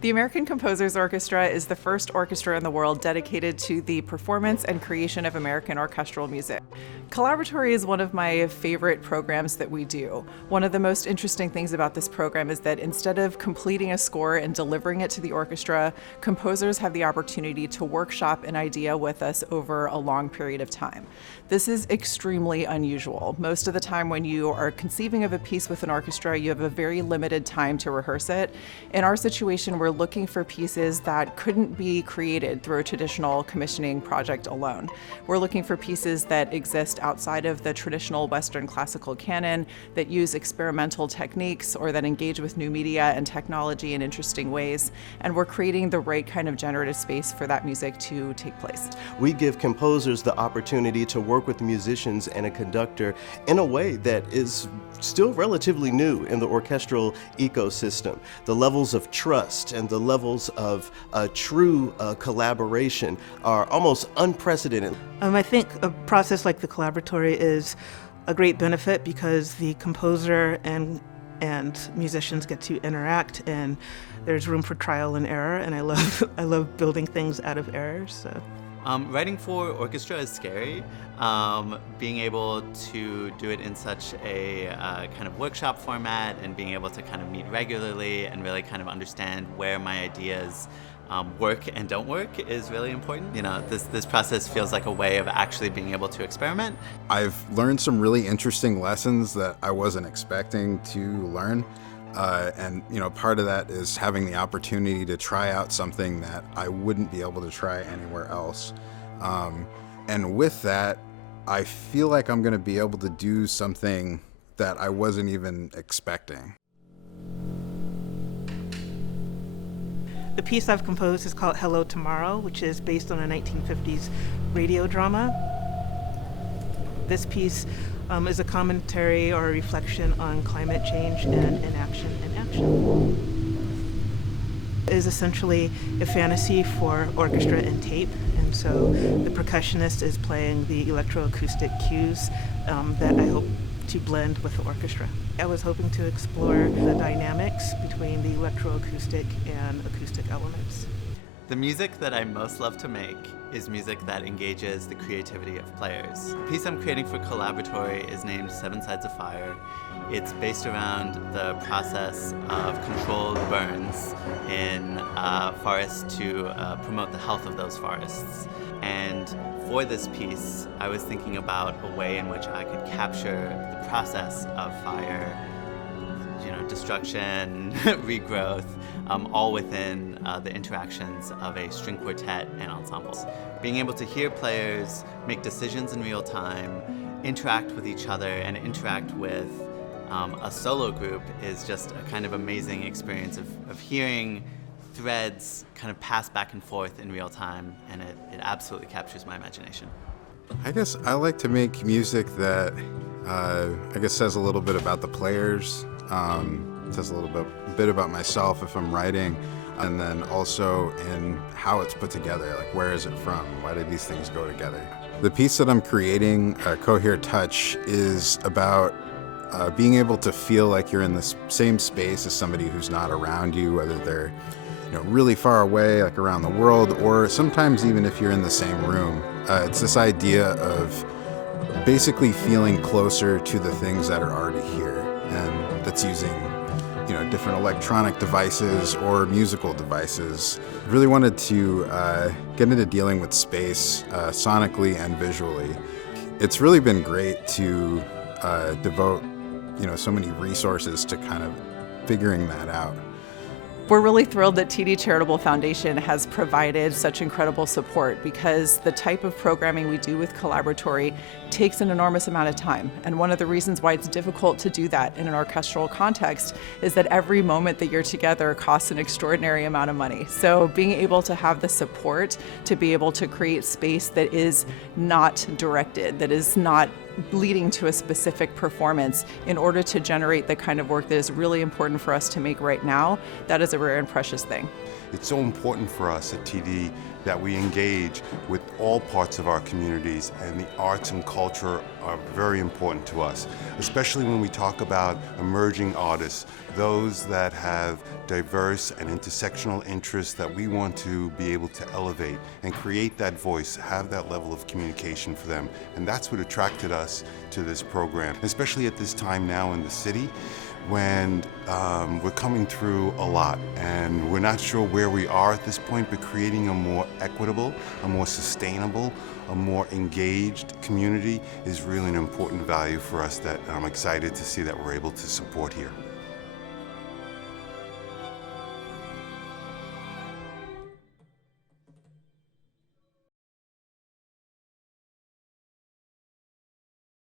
The American Composers Orchestra is the first orchestra in the world dedicated to the performance and creation of American orchestral music. CoLABoratory is one of my favorite programs that we do. One of the most interesting things about this program is that instead of completing a score and delivering it to the orchestra, composers have the opportunity to workshop an idea with us over a long period of time. This is extremely unusual. Most of the time when you are conceiving of a piece with an orchestra, you have a very limited time to rehearse it. In our situation, we're looking for pieces that couldn't be created through a traditional commissioning project alone. We're looking for pieces that exist outside of the traditional Western classical canon, that use experimental techniques or that engage with new media and technology in interesting ways. And we're creating the right kind of generative space for that music to take place. We give composers the opportunity to work with musicians and a conductor in a way that is still relatively new in the orchestral ecosystem. The levels of trust and the levels of true collaboration are almost unprecedented. I think a process like the collaboratory is a great benefit because the composer and musicians get to interact, and there's room for trial and error, and I love building things out of errors. So. Writing for orchestra is scary. Being able to do it in such a kind of workshop format and being able to kind of meet regularly and really kind of understand where my ideas work and don't work is really important. You know, this process feels like a way of actually being able to experiment. I've learned some really interesting lessons that I wasn't expecting to learn. And you know, part of that is having the opportunity to try out something that I wouldn't be able to try anywhere else. And with that, I feel like I'm going to be able to do something that I wasn't even expecting. The piece I've composed is called Hello Tomorrow, which is based on a 1950s radio drama. This piece is a commentary or a reflection on climate change and inaction and action. It is essentially a fantasy for orchestra and tape, and so the percussionist is playing the electroacoustic cues that I hope to blend with the orchestra. I was hoping to explore the dynamics between the electroacoustic and acoustic elements. The music that I most love to make is music that engages the creativity of players. The piece I'm creating for CoLABoratory is named Seven Sides of Fire. It's based around the process of controlled burns in forests to promote the health of those forests. And for this piece, I was thinking about a way in which I could capture the process of fire, destruction, regrowth, all within the interactions of a string quartet and ensembles. Being able to hear players make decisions in real time, interact with each other, and interact with a solo group is just a kind of amazing experience of hearing threads kind of pass back and forth in real time, and it absolutely captures my imagination. I guess I like to make music that says a little bit about the players, says a little bit about myself if I'm writing, and then also in how it's put together, like where is it from? Why did these things go together? The piece that I'm creating, Cohere Touch, is about being able to feel like you're in the same space as somebody who's not around you, whether they're really far away, like around the world, or sometimes even if you're in the same room. It's this idea of basically feeling closer to the things that are already here, and that's using different electronic devices or musical devices. Really wanted to get into dealing with space sonically and visually. It's really been great to devote so many resources to kind of figuring that out. We're really thrilled that TD Charitable Foundation has provided such incredible support, because the type of programming we do with CoLABoratory takes an enormous amount of time. And one of the reasons why it's difficult to do that in an orchestral context is that every moment that you're together costs an extraordinary amount of money. So being able to have the support to be able to create space that is not directed, that is not leading to a specific performance in order to generate the kind of work that is really important for us to make right now. That is a rare and precious thing. It's so important for us at TD that we engage with all parts of our communities, and the arts and culture are very important to us, especially when we talk about emerging artists, those that have diverse and intersectional interests that we want to be able to elevate and create that voice, have that level of communication for them. And that's what attracted us to this program, especially at this time now in the city, when we're coming through a lot and we're not sure where we are at this point, but creating a more equitable, a more sustainable, a more engaged community is really an important value for us that I'm excited to see that we're able to support here.